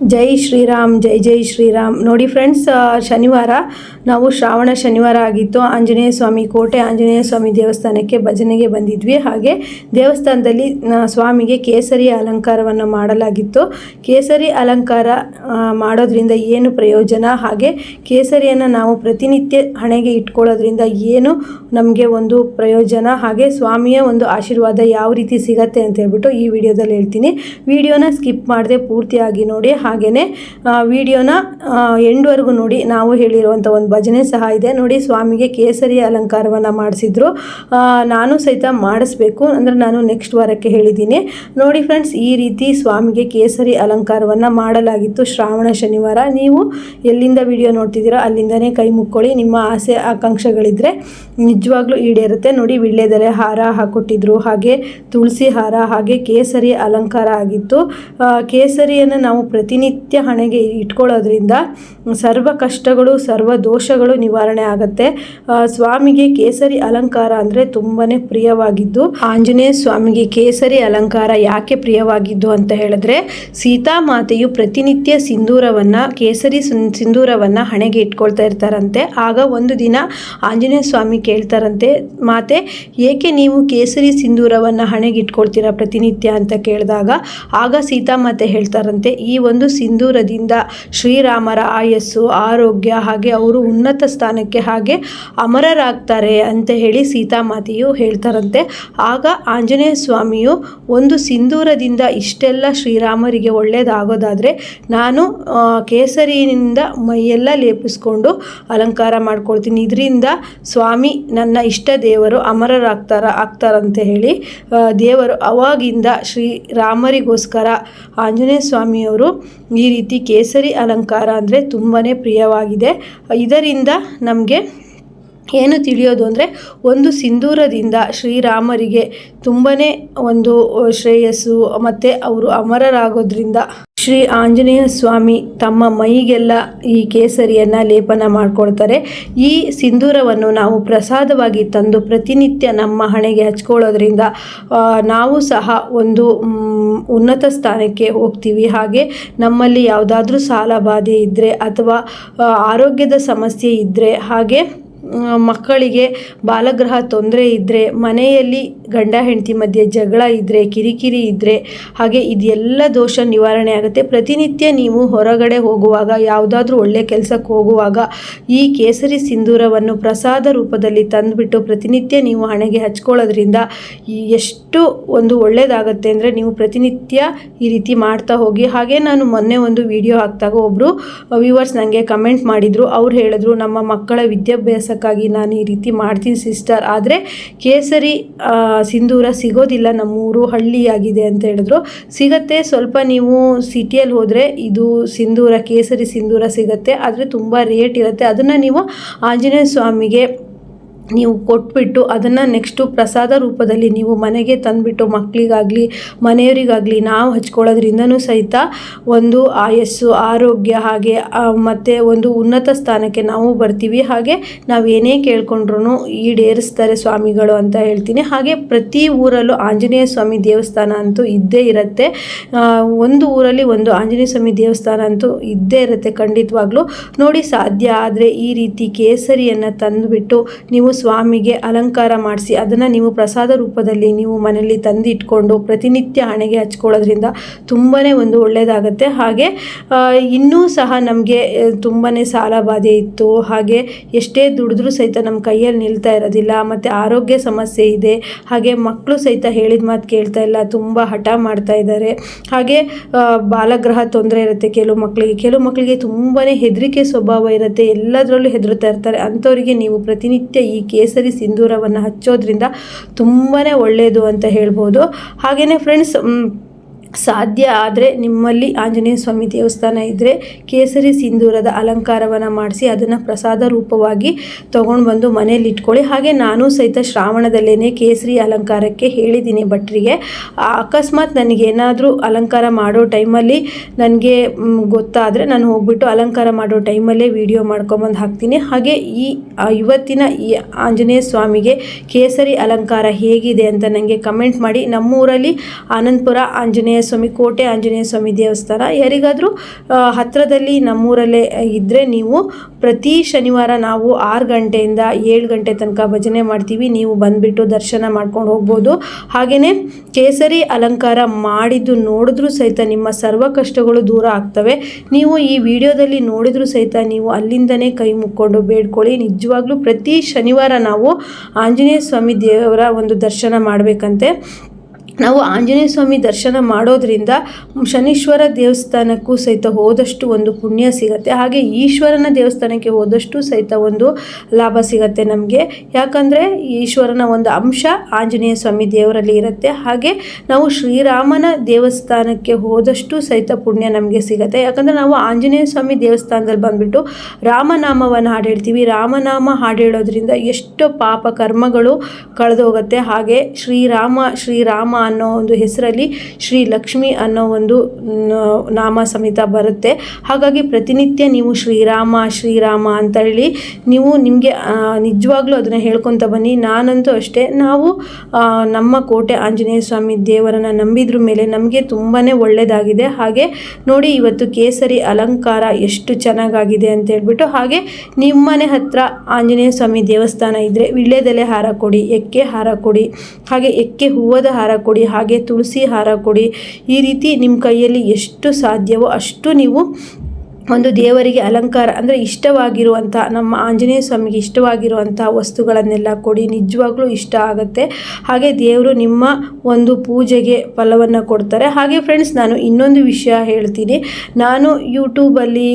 ಜೈ ಶ್ರೀರಾಮ್, ಜೈ ಜೈ ಶ್ರೀರಾಮ್. ನೋಡಿ ಫ್ರೆಂಡ್ಸ್ ಶನಿವಾರ ನಾವು ಶ್ರಾವಣ ಶನಿವಾರ ಆಗಿತ್ತು. ಆಂಜನೇಯ ಸ್ವಾಮಿ ಕೋಟೆ, ಆಂಜನೇಯ ಸ್ವಾಮಿ ದೇವಸ್ಥಾನಕ್ಕೆ ಭಜನೆಗೆ ಬಂದಿದ್ವಿ. ಹಾಗೆ ದೇವಸ್ಥಾನದಲ್ಲಿ ಸ್ವಾಮಿಗೆ ಕೇಸರಿ ಅಲಂಕಾರವನ್ನು ಮಾಡಲಾಗಿತ್ತು. ಕೇಸರಿ ಅಲಂಕಾರ ಮಾಡೋದ್ರಿಂದ ಏನು ಪ್ರಯೋಜನ? ಹಾಗೆ ಕೇಸರಿಯನ್ನು ನಾವು ಪ್ರತಿನಿತ್ಯ ಹಣೆಗೆ ಇಟ್ಕೊಳ್ಳೋದ್ರಿಂದ ಏನು ನಮಗೆ ಒಂದು ಪ್ರಯೋಜನ? ಹಾಗೆ ಸ್ವಾಮಿಯ ಒಂದು ಆಶೀರ್ವಾದ ಯಾವ ರೀತಿ ಸಿಗತ್ತೆ ಅಂತ ಹೇಳ್ಬಿಟ್ಟು ಈ ವಿಡಿಯೋದಲ್ಲಿ ಹೇಳ್ತೀನಿ. ವಿಡಿಯೋನ ಸ್ಕಿಪ್ ಮಾಡದೆ ಪೂರ್ತಿಯಾಗಿ ನೋಡಿ. ಹಾಗೆಯೇ ವಿಡಿಯೋನ ಎಂಡ್ವರೆಗೂ ನೋಡಿ ನಾವು ಹೇಳಿರುವಂಥ ಒಂದು ಭಜನೆ ಸಹ ಇದೆ. ನೋಡಿ, ಸ್ವಾಮಿಗೆ ಕೇಸರಿ ಅಲಂಕಾರವನ್ನು ಮಾಡಿಸಿದ್ರು. ನಾನು ಸಹಿತ ಮಾಡಿಸ್ಬೇಕು. ಅಂದರೆ ನಾನು ನೆಕ್ಸ್ಟ್ ವಾರಕ್ಕೆ ಹೇಳಿದ್ದೀನಿ. ನೋಡಿ ಫ್ರೆಂಡ್ಸ್ ಈ ರೀತಿ ಸ್ವಾಮಿಗೆ ಕೇಸರಿ ಅಲಂಕಾರವನ್ನು ಮಾಡಲಾಗಿತ್ತು ಶ್ರಾವಣ ಶನಿವಾರ. ನೀವು ಎಲ್ಲಿಂದ ವಿಡಿಯೋ ನೋಡ್ತಿದ್ದೀರೋ ಅಲ್ಲಿಂದನೇ ಕೈ ಮುಕ್ಕೊಳ್ಳಿ. ನಿಮ್ಮ ಆಸೆ, ಆಕಾಂಕ್ಷೆಗಳಿದ್ರೆ ನಿಜವಾಗ್ಲೂ ಈಡೇರುತ್ತೆ. ನೋಡಿ ವಿಳ್ಳೆದೆಲೆ ಹಾರ ಹಾಕೊಟ್ಟಿದ್ರು. ಹಾಗೆ ತುಳಸಿ ಹಾರ, ಹಾಗೆ ಕೇಸರಿ ಅಲಂಕಾರ ಆಗಿತ್ತು. ಕೇಸರಿಯನ್ನು ನಾವು ಪ್ರತಿನಿತ್ಯ ಹಣೆಗೆ ಇಟ್ಕೊಳ್ಳೋದ್ರಿಂದ ಸರ್ವ ಕಷ್ಟಗಳು, ಸರ್ವ ದೋಷಗಳು ನಿವಾರಣೆ ಆಗುತ್ತೆ. ಸ್ವಾಮಿಗೆ ಕೇಸರಿ ಅಲಂಕಾರ ಅಂದರೆ ತುಂಬಾ ಪ್ರಿಯವಾಗಿದ್ದು, ಆಂಜನೇಯ ಸ್ವಾಮಿಗೆ ಕೇಸರಿ ಅಲಂಕಾರ ಯಾಕೆ ಪ್ರಿಯವಾಗಿದ್ದು ಅಂತ ಹೇಳಿದ್ರೆ ಸೀತಾಮಾತೆಯು ಪ್ರತಿನಿತ್ಯ ಸಿಂಧೂರವನ್ನು, ಕೇಸರಿ ಸಿಂಧೂರವನ್ನು ಹಣೆಗೆ ಇಟ್ಕೊಳ್ತಾ ಇರ್ತಾರಂತೆ. ಆಗ ಒಂದು ದಿನ ಆಂಜನೇಯ ಸ್ವಾಮಿ ಕೇಳ್ತಾರಂತೆ, ಮಾತೆ, ಏಕೆ ನೀವು ಕೇಸರಿ ಸಿಂಧೂರವನ್ನು ಹಣೆಗೆ ಇಟ್ಕೊಳ್ತೀರಾ ಪ್ರತಿನಿತ್ಯ? ಅಂತ ಕೇಳಿದಾಗ, ಆಗ ಸೀತಾಮಾತೆ ಹೇಳ್ತಾರಂತೆ, ಈ ಒಂದು ಸಿಂಧೂರದಿಂದ ಶ್ರೀರಾಮರ ಆಯಸ್ಸು, ಆರೋಗ್ಯ ಹಾಗೆ ಅವರು ಉನ್ನತ ಸ್ಥಾನಕ್ಕೆ ಹಾಗೆ ಅಮರರಾಗ್ತಾರೆ ಅಂತ ಹೇಳಿ ಸೀತಾಮಾತೆಯು ಹೇಳ್ತಾರಂತೆ. ಆಗ ಆಂಜನೇಯ ಸ್ವಾಮಿಯು, ಒಂದು ಸಿಂಧೂರದಿಂದ ಇಷ್ಟೆಲ್ಲ ಶ್ರೀರಾಮರಿಗೆ ಒಳ್ಳೆಯದಾಗೋದಾದರೆ ನಾನು ಕೇಸರಿನಿಂದ ಮೈಯೆಲ್ಲ ಲೇಪಿಸ್ಕೊಂಡು ಅಲಂಕಾರ ಮಾಡ್ಕೊಳ್ತೀನಿ. ಇದರಿಂದ ಸ್ವಾಮಿ ನನ್ನ ಇಷ್ಟ ದೇವರು ಅಮರರಾಗ್ತಾರ, ಆಗ್ತಾರಂತ ಹೇಳಿ ದೇವರು ಅವಾಗಿಂದ ಶ್ರೀರಾಮರಿಗೋಸ್ಕರ ಆಂಜನೇಯ ಸ್ವಾಮಿಯವರು ಈ ರೀತಿ ಕೇಸರಿ ಅಲಂಕಾರ ಅಂದರೆ ತುಂಬಾ ಪ್ರಿಯವಾಗಿದೆ. ಇದರಿಂದ ನಮಗೆ ಏನು ತಿಳಿಯೋದು ಅಂದರೆ ಒಂದು ಸಿಂಧೂರದಿಂದ ಶ್ರೀರಾಮರಿಗೆ ತುಂಬಾ ಒಂದು ಶ್ರೇಯಸ್ಸು ಮತ್ತು ಅವರು ಅಮರರಾಗೋದ್ರಿಂದ ಶ್ರೀ ಆಂಜನೇಯ ಸ್ವಾಮಿ ತಮ್ಮ ಮೈಗೆಲ್ಲ ಈ ಕೇಸರಿಯನ್ನು ಲೇಪನ ಮಾಡ್ಕೊಳ್ತಾರೆ. ಈ ಸಿಂಧೂರವನ್ನು ನಾವು ಪ್ರಸಾದವಾಗಿ ತಂದು ಪ್ರತಿನಿತ್ಯ ನಮ್ಮ ಹಣೆಗೆ ಹಚ್ಕೊಳ್ಳೋದ್ರಿಂದ ನಾವು ಸಹ ಒಂದು ಉನ್ನತ ಸ್ಥಾನಕ್ಕೆ ಹೋಗ್ತೀವಿ. ಹಾಗೆ ನಮ್ಮಲ್ಲಿ ಯಾವುದಾದ್ರೂ ಸಾಲ ಬಾಧೆ ಇದ್ದರೆ ಅಥವಾ ಆರೋಗ್ಯದ ಸಮಸ್ಯೆ ಇದ್ದರೆ ಹಾಗೆ ಮಕ್ಕಳಿಗೆ ಬಾಲಗ್ರಹ ತೊಂದರೆ ಇದ್ದರೆ ಮನೆಯಲ್ಲಿ ಗಂಡ ಹೆಂಡತಿ ಮಧ್ಯೆ ಜಗಳ ಇದ್ದರೆ ಕಿರಿಕಿರಿ ಇದ್ದರೆ ಹಾಗೆ ಇದೆಲ್ಲ ದೋಷ ನಿವಾರಣೆ ಆಗುತ್ತೆ. ಪ್ರತಿನಿತ್ಯ ನೀವು ಹೊರಗಡೆ ಹೋಗುವಾಗ, ಯಾವುದಾದ್ರೂ ಒಳ್ಳೆ ಕೆಲಸಕ್ಕೆ ಹೋಗುವಾಗ ಈ ಕೇಸರಿ ಸಿಂಧೂರವನ್ನು ಪ್ರಸಾದ ರೂಪದಲ್ಲಿ ತಂದುಬಿಟ್ಟು ಪ್ರತಿನಿತ್ಯ ನೀವು ಹಣೆಗೆ ಹಚ್ಕೊಳ್ಳೋದ್ರಿಂದ ಎಷ್ಟು ಒಂದು ಒಳ್ಳೆಯದಾಗತ್ತೆ ಅಂದರೆ ನೀವು ಪ್ರತಿನಿತ್ಯ ಈ ರೀತಿ ಮಾಡ್ತಾ ಹೋಗಿ. ಹಾಗೆ ನಾನು ಮೊನ್ನೆ ಒಂದು ವಿಡಿಯೋ ಹಾಕಿದಾಗ ಒಬ್ಬರು ವ್ಯೂವರ್ಸ್ ನನಗೆ ಕಮೆಂಟ್ ಮಾಡಿದರು. ಅವ್ರು ಹೇಳಿದ್ರು, ನಮ್ಮ ಮಕ್ಕಳ ವಿದ್ಯಾಭ್ಯಾಸಕ್ಕಾಗಿ ನಾನು ಈ ರೀತಿ ಮಾಡ್ತೀನಿ ಸಿಸ್ಟರ್. ಆದರೆ ಕೇಸರಿ ಸಿಂಧೂರ ಸಿಗೋದಿಲ್ಲ. ನಮ್ಮೂರು ಹಳ್ಳಿಯಾಗಿದೆ ಅಂತ ಹೇಳಿದ್ರು. ಸಿಗತ್ತೆ. ಸ್ವಲ್ಪ ನೀವು ಸಿಟಿಯಲ್ಲಿ ಹೋದರೆ ಇದು ಸಿಂಧೂರ, ಕೇಸರಿ ಸಿಂಧೂರ ಸಿಗತ್ತೆ. ಆದರೆ ತುಂಬ ರೇಟ್ ಇರುತ್ತೆ. ಅದನ್ನು ನೀವು ಆಂಜನೇಯ ಸ್ವಾಮಿಗೆ ನೀವು ಕೊಟ್ಬಿಟ್ಟು ಅದನ್ನು ನೆಕ್ಸ್ಟು ಪ್ರಸಾದ ರೂಪದಲ್ಲಿ ನೀವು ಮನೆಗೆ ತಂದುಬಿಟ್ಟು ಮಕ್ಕಳಿಗಾಗಲಿ, ಮನೆಯವರಿಗಾಗಲಿ ನಾವು ಹಚ್ಕೊಳ್ಳೋದ್ರಿಂದನೂ ಸಹಿತ ಒಂದು ಆಯಸ್ಸು, ಆರೋಗ್ಯ ಹಾಗೆ ಮತ್ತು ಒಂದು ಉನ್ನತ ಸ್ಥಾನಕ್ಕೆ ನಾವು ಬರ್ತೀವಿ. ಹಾಗೆ ನಾವು ಏನೇ ಕೇಳ್ಕೊಂಡ್ರೂ ಈಡೇರಿಸ್ತಾರೆ ಸ್ವಾಮಿಗಳು ಅಂತ ಹೇಳ್ತೀನಿ. ಹಾಗೆ ಪ್ರತಿ ಊರಲ್ಲೂ ಆಂಜನೇಯ ಸ್ವಾಮಿ ದೇವಸ್ಥಾನ ಅಂತೂ ಇದ್ದೇ ಇರುತ್ತೆ. ಒಂದು ಊರಲ್ಲಿ ಒಂದು ಆಂಜನೇಯ ಸ್ವಾಮಿ ದೇವಸ್ಥಾನ ಅಂತೂ ಇದ್ದೇ ಇರುತ್ತೆ ಖಂಡಿತವಾಗ್ಲೂ. ನೋಡಿ ಸಾಧ್ಯ ಆದರೆ ಈ ರೀತಿ ಕೇಸರಿಯನ್ನು ತಂದುಬಿಟ್ಟು ನೀವು ಸ್ವಾಮಿಗೆ ಅಲಂಕಾರ ಮಾಡಿಸಿ, ಅದನ್ನು ನೀವು ಪ್ರಸಾದ ರೂಪದಲ್ಲಿ ನೀವು ಮನೆಯಲ್ಲಿ ತಂದು ಇಟ್ಕೊಂಡು ಪ್ರತಿನಿತ್ಯ ಹಣೆಗೆ ಹಚ್ಕೊಳ್ಳೋದ್ರಿಂದ ತುಂಬಾ ಒಂದು ಒಳ್ಳೆಯದಾಗತ್ತೆ ಹಾಗೆ ಇನ್ನೂ ಸಹ ನಮಗೆ ತುಂಬಾ ಸಾಲ ಬಾಧೆ ಇತ್ತು. ಹಾಗೆ ಎಷ್ಟೇ ದುಡಿದ್ರೂ ಸಹಿತ ನಮ್ಮ ಕೈಯಲ್ಲಿ ನಿಲ್ತಾ ಇರೋದಿಲ್ಲ, ಮತ್ತು ಆರೋಗ್ಯ ಸಮಸ್ಯೆ ಇದೆ. ಹಾಗೆ ಮಕ್ಕಳು ಸಹಿತ ಹೇಳಿದ ಮಾತು ಕೇಳ್ತಾ ಇಲ್ಲ, ತುಂಬ ಹಠ ಮಾಡ್ತಾ ಇದ್ದಾರೆ. ಹಾಗೆ ಬಾಲಗ್ರಹ ತೊಂದರೆ ಇರುತ್ತೆ ಕೆಲವು ಮಕ್ಕಳಿಗೆ ಕೆಲವು ಮಕ್ಕಳಿಗೆ ತುಂಬಾ ಹೆದರಿಕೆ ಸ್ವಭಾವ ಇರುತ್ತೆ. ಎಲ್ಲದರಲ್ಲೂ ಹೆದರುತ್ತಾ ಇರ್ತಾರೆ. ಅಂಥವರಿಗೆ ನೀವು ಪ್ರತಿನಿತ್ಯ ಈ ಕೇಸರಿ ಸಿಂಧೂರವನ್ನು ಹಚ್ಚೋದ್ರಿಂದ ತುಂಬಾ ಒಳ್ಳೆಯದು ಅಂತ ಹೇಳ್ಬೋದು. ಹಾಗೆಯೇ ಫ್ರೆಂಡ್ಸ್ ಸಾಧ್ಯ ಆದರೆ ನಿಮ್ಮಲ್ಲಿ ಆಂಜನೇಯ ಸ್ವಾಮಿ ದೇವಸ್ಥಾನ ಇದ್ದರೆ ಕೇಸರಿ ಸಿಂಧೂರದ ಅಲಂಕಾರವನ್ನು ಮಾಡಿಸಿ ಅದನ್ನು ಪ್ರಸಾದ ರೂಪವಾಗಿ ತೊಗೊಂಡು ಬಂದು ಮನೇಲಿ ಇಟ್ಕೊಳ್ಳಿ. ಹಾಗೆ ನಾನು ಸಹಿತ ಶ್ರಾವಣದಲ್ಲೇ ಕೇಸರಿ ಅಲಂಕಾರಕ್ಕೆ ಹೇಳಿದ್ದೀನಿ ಭಟ್ರಿಗೆ. ಅಕಸ್ಮಾತ್ ನನಗೇನಾದರೂ ಅಲಂಕಾರ ಮಾಡೋ ಟೈಮಲ್ಲಿ ನನಗೆ ಗೊತ್ತಾದರೆ ನಾನು ಹೋಗ್ಬಿಟ್ಟು ಅಲಂಕಾರ ಮಾಡೋ ಟೈಮಲ್ಲೇ ವಿಡಿಯೋ ಮಾಡ್ಕೊಂಬಂದು ಹಾಕ್ತೀನಿ. ಹಾಗೆ ಈ ಇವತ್ತಿನ ಈ ಆಂಜನೇಯ ಸ್ವಾಮಿಗೆ ಕೇಸರಿ ಅಲಂಕಾರ ಹೇಗಿದೆ ಅಂತ ನನಗೆ ಕಮೆಂಟ್ ಮಾಡಿ. ನಮ್ಮೂರಲ್ಲಿ ಆನಂದಪುರ ಆಂಜನೇಯ ಆಂಜನೇಯ ಸ್ವಾಮಿ, ಕೋಟೆ ಆಂಜನೇಯ ಸ್ವಾಮಿ ದೇವಸ್ಥಾನ. ಯಾರಿಗಾದರೂ ಹತ್ತಿರದಲ್ಲಿ ನಮ್ಮೂರಲ್ಲೇ ಇದ್ದರೆ ನೀವು ಪ್ರತಿ ಶನಿವಾರ ನಾವು ಆರು ಗಂಟೆಯಿಂದ ಏಳು ಗಂಟೆ ತನಕ ಭಜನೆ ಮಾಡ್ತೀವಿ. ನೀವು ಬಂದುಬಿಟ್ಟು ದರ್ಶನ ಮಾಡ್ಕೊಂಡು ಹೋಗ್ಬೋದು. ಹಾಗೆಯೇ ಕೇಸರಿ ಅಲಂಕಾರ ಮಾಡಿದ್ದು ನೋಡಿದ್ರೂ ಸಹಿತ ನಿಮ್ಮ ಸರ್ವ ಕಷ್ಟಗಳು ದೂರ ಆಗ್ತವೆ. ನೀವು ಈ ವಿಡಿಯೋದಲ್ಲಿ ನೋಡಿದ್ರೂ ಸಹಿತ ನೀವು ಅಲ್ಲಿಂದನೇ ಕೈ ಮುಕ್ಕೊಂಡು ಬೇಡ್ಕೊಳ್ಳಿ. ನಿಜವಾಗ್ಲೂ ಪ್ರತಿ ಶನಿವಾರ ನಾವು ಆಂಜನೇಯ ಸ್ವಾಮಿ ದೇವರ ಒಂದು ದರ್ಶನ ಮಾಡಬೇಕಂತೆ. ನಾವು ಆಂಜನೇಯ ಸ್ವಾಮಿ ದರ್ಶನ ಮಾಡೋದ್ರಿಂದ ಶನೀಶ್ವರ ದೇವಸ್ಥಾನಕ್ಕೂ ಸಹಿತ ಹೋದಷ್ಟು ಒಂದು ಪುಣ್ಯ ಸಿಗತ್ತೆ. ಹಾಗೆ ಈಶ್ವರನ ದೇವಸ್ಥಾನಕ್ಕೆ ಹೋದಷ್ಟು ಸಹಿತ ಒಂದು ಲಾಭ ಸಿಗತ್ತೆ ನಮಗೆ. ಯಾಕಂದರೆ ಈಶ್ವರನ ಒಂದು ಅಂಶ ಆಂಜನೇಯ ಸ್ವಾಮಿ ದೇವರಲ್ಲಿ ಇರುತ್ತೆ. ಹಾಗೆ ನಾವು ಶ್ರೀರಾಮನ ದೇವಸ್ಥಾನಕ್ಕೆ ಹೋದಷ್ಟು ಸಹಿತ ಪುಣ್ಯ ನಮಗೆ ಸಿಗುತ್ತೆ. ಯಾಕಂದರೆ ನಾವು ಆಂಜನೇಯ ಸ್ವಾಮಿ ದೇವಸ್ಥಾನದಲ್ಲಿ ಬಂದುಬಿಟ್ಟು ರಾಮನಾಮವನ್ನು ಹಾಡು ಹೇಳ್ತೀವಿ. ರಾಮನಾಮ ಹಾಡು ಎಷ್ಟು ಪಾಪ ಕರ್ಮಗಳು ಕಳೆದೋಗುತ್ತೆ. ಹಾಗೆ ಶ್ರೀರಾಮ ಶ್ರೀರಾಮ ಅನ್ನೋ ಒಂದು ಹೆಸರಲ್ಲಿ ಶ್ರೀ ಲಕ್ಷ್ಮಿ ಅನ್ನೋ ಒಂದು ನಾಮ ಸಮೇತ ಬರುತ್ತೆ. ಹಾಗಾಗಿ ಪ್ರತಿನಿತ್ಯ ನೀವು ಶ್ರೀರಾಮ ಶ್ರೀರಾಮ ಅಂತ ಹೇಳಿ ನೀವು ನಿಮಗೆ ನಿಜವಾಗ್ಲೂ ಅದನ್ನು ಹೇಳ್ಕೊತ ಬನ್ನಿ. ನಾನಂತೂ ಅಷ್ಟೇ, ನಾವು ನಮ್ಮ ಕೋಟೆ ಆಂಜನೇಯ ಸ್ವಾಮಿ ದೇವರನ್ನು ನಂಬಿದ್ರ ಮೇಲೆ ನಮಗೆ ತುಂಬಾ ಒಳ್ಳೆಯದಾಗಿದೆ ಹಾಗೆ ನೋಡಿ ಇವತ್ತು ಕೇಸರಿ ಅಲಂಕಾರ ಎಷ್ಟು ಚೆನ್ನಾಗಾಗಿದೆ ಅಂತ ಹೇಳ್ಬಿಟ್ಟು, ಹಾಗೆ ನಿಮ್ಮನೆ ಹತ್ರ ಆಂಜನೇಯ ಸ್ವಾಮಿ ದೇವಸ್ಥಾನ ಇದ್ರೆ, ವಿಳ್ಯದೆಲೆ ಹಾರ ಕೊಡಿ, ಎಕ್ಕೆ ಹಾರ ಕೊಡಿ, ಹಾಗೆ ಎಕ್ಕೆ ಹೂವದ ಹಾರ ಕೊಡಿ ಹಾಗೆ ತುಳಸಿ ಹಾರ ಕೊಡಿ. ಈ ರೀತಿ ನಿಮ್ಮ ಕೈಯಲ್ಲಿ ಎಷ್ಟು ಸಾಧ್ಯವೋ ಅಷ್ಟು ನೀವು ಒಂದು ದೇವರಿಗೆ ಅಲಂಕಾರ ಅಂದರೆ ಇಷ್ಟವಾಗಿರುವಂಥ, ನಮ್ಮ ಆಂಜನೇಯ ಸ್ವಾಮಿಗೆ ಇಷ್ಟವಾಗಿರುವಂಥ ವಸ್ತುಗಳನ್ನೆಲ್ಲ ಕೊಡಿ, ನಿಜವಾಗ್ಲೂ ಇಷ್ಟ ಆಗುತ್ತೆ. ಹಾಗೆ ದೇವರು ನಿಮ್ಮ ಒಂದು ಪೂಜೆಗೆ ಫಲವನ್ನು ಕೊಡ್ತಾರೆ. ಹಾಗೆ ಫ್ರೆಂಡ್ಸ್ ನಾನು ಇನ್ನೊಂದು ವಿಷಯ ಹೇಳ್ತೀನಿ. ನಾನು ಯೂಟ್ಯೂಬಲ್ಲಿ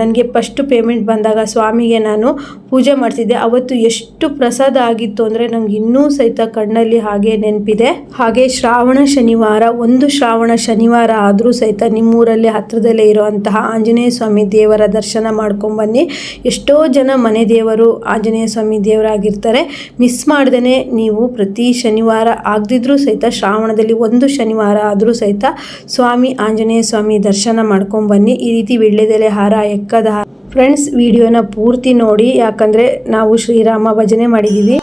ನನಗೆ ಫಸ್ಟ್ ಪೇಮೆಂಟ್ ಬಂದಾಗ ಸ್ವಾಮಿಗೆ ನಾನು ಪೂಜೆ ಮಾಡ್ತಿದ್ದೆ. ಅವತ್ತು ಎಷ್ಟು ಪ್ರಸಾದ ಆಗಿತ್ತು ಅಂದರೆ ನಂಗೆ ಇನ್ನೂ ಸಹಿತ ಕಣ್ಣಲ್ಲಿ ಹಾಗೆ ನೆನಪಿದೆ. ಹಾಗೆ ಶ್ರಾವಣ ಶನಿವಾರ, ಒಂದು ಶ್ರಾವಣ ಶನಿವಾರ ಆದರೂ ಸಹಿತ ನಿಮ್ಮೂರಲ್ಲಿ ಹತ್ತಿರದಲ್ಲೇ ಇರುವಂತಹ ಸ್ವಾಮಿ ದೇವರ ದರ್ಶನ ಮಾಡ್ಕೊಂಬನ್ನಿ ಎಷ್ಟೋ ಜನ ಮನೆ ದೇವರು ಆಂಜನೇಯ ಸ್ವಾಮಿ ದೇವರಾಗಿರ್ತಾರೆ. ಮಿಸ್ ಮಾಡ್ದೇ ನೀವು ಪ್ರತಿ ಶನಿವಾರ ಆಗದಿದ್ರೂ ಸಹಿತ, ಶ್ರಾವಣದಲ್ಲಿ ಒಂದು ಶನಿವಾರ ಆದರೂ ಸಹಿತ ಸ್ವಾಮಿ ಆಂಜನೇಯ ಸ್ವಾಮಿ ದರ್ಶನ ಮಾಡ್ಕೊಂಬನ್ನಿ ಈ ರೀತಿ ವಿಳ್ಳೆದೆಲೆ ಹಾರ, ಎಕ್ಕದ ಫ್ರೆಂಡ್ಸ್ ವಿಡಿಯೋನ ಪೂರ್ತಿ ನೋಡಿ. ಯಾಕಂದರೆ ನಾವು ಶ್ರೀರಾಮ ಭಜನೆ ಮಾಡಿದ್ದೀವಿ